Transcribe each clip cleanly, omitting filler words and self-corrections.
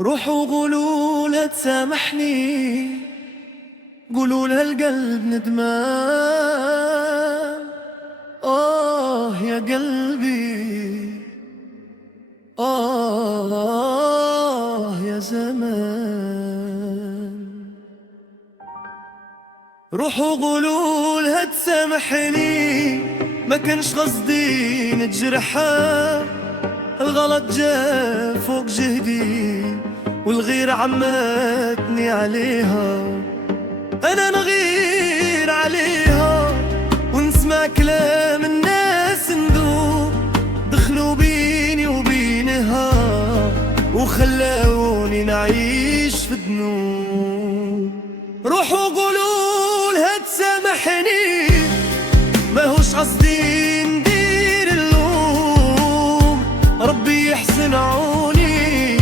روحوا قولوا لا تسامحني، قولوا لها القلب ندمان. يا قلبي، يا زمان. روحوا قولوا لها تسامحني، ما كانش قصدي نتجرحها، الغلط جا فوق جهدي والغير عمتني عليها. أنا نغير عليها ونسمع كلام الناس ندوب، دخلوا بيني وبينها وخلاوني نعيش في الذنوب. روحوا قولوا لها تسامحني، ماهوش قصدي ندير اللوم، ربي يحسن عوني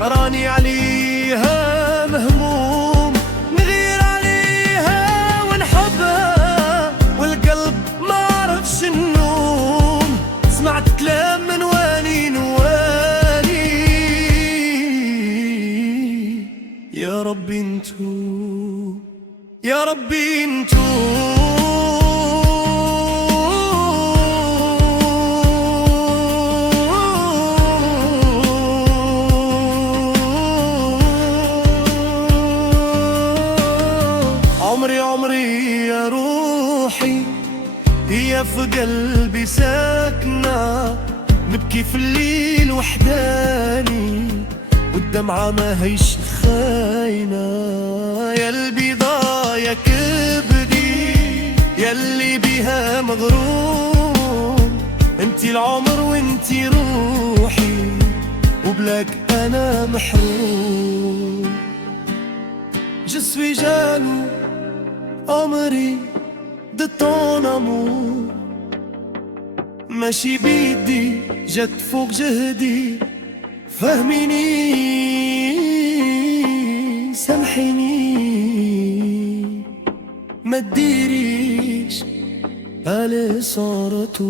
راني عليها مهموم. نغير عليها ونحبها والقلب ما عرفش النوم، سمعت كلام من واني نواني. يا ربي انتو، يا ربي انتو، عمري عمري يا روحي، هي في قلبي ساكنة، نبكي في الليل وحداني والدمعة ما هيش خاينة. يا البيضا يا كبدي، ياللي بيها مغروم، انتي العمر وانتي روحي وبلاك انا محروم. Je suis jaloux, عمري de ton amour، ماشي بيدي جت فوق جهدي، فهميني سامحيني، ما تديريش على صارته.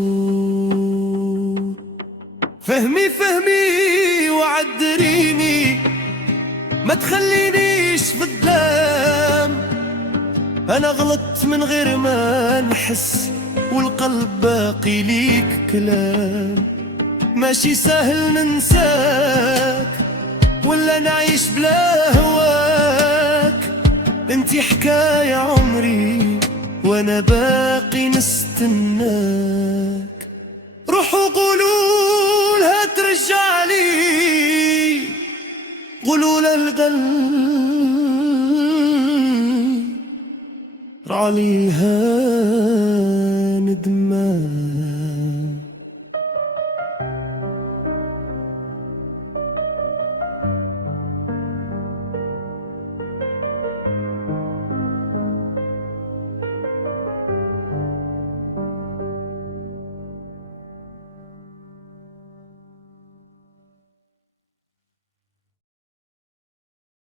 فهمي فهمي وعدريني، ما تخلينيش في الظلام، أنا غلطت من غير ما نحس والقلب باقي ليك كلام. ماشي سهل ننساك ولا نعيش بلا هواك، انتي حكاية عمري وانا باقي نستناك. روحوا قولوا لها ترجع لي، قولوا لها القلب عليها ندمان.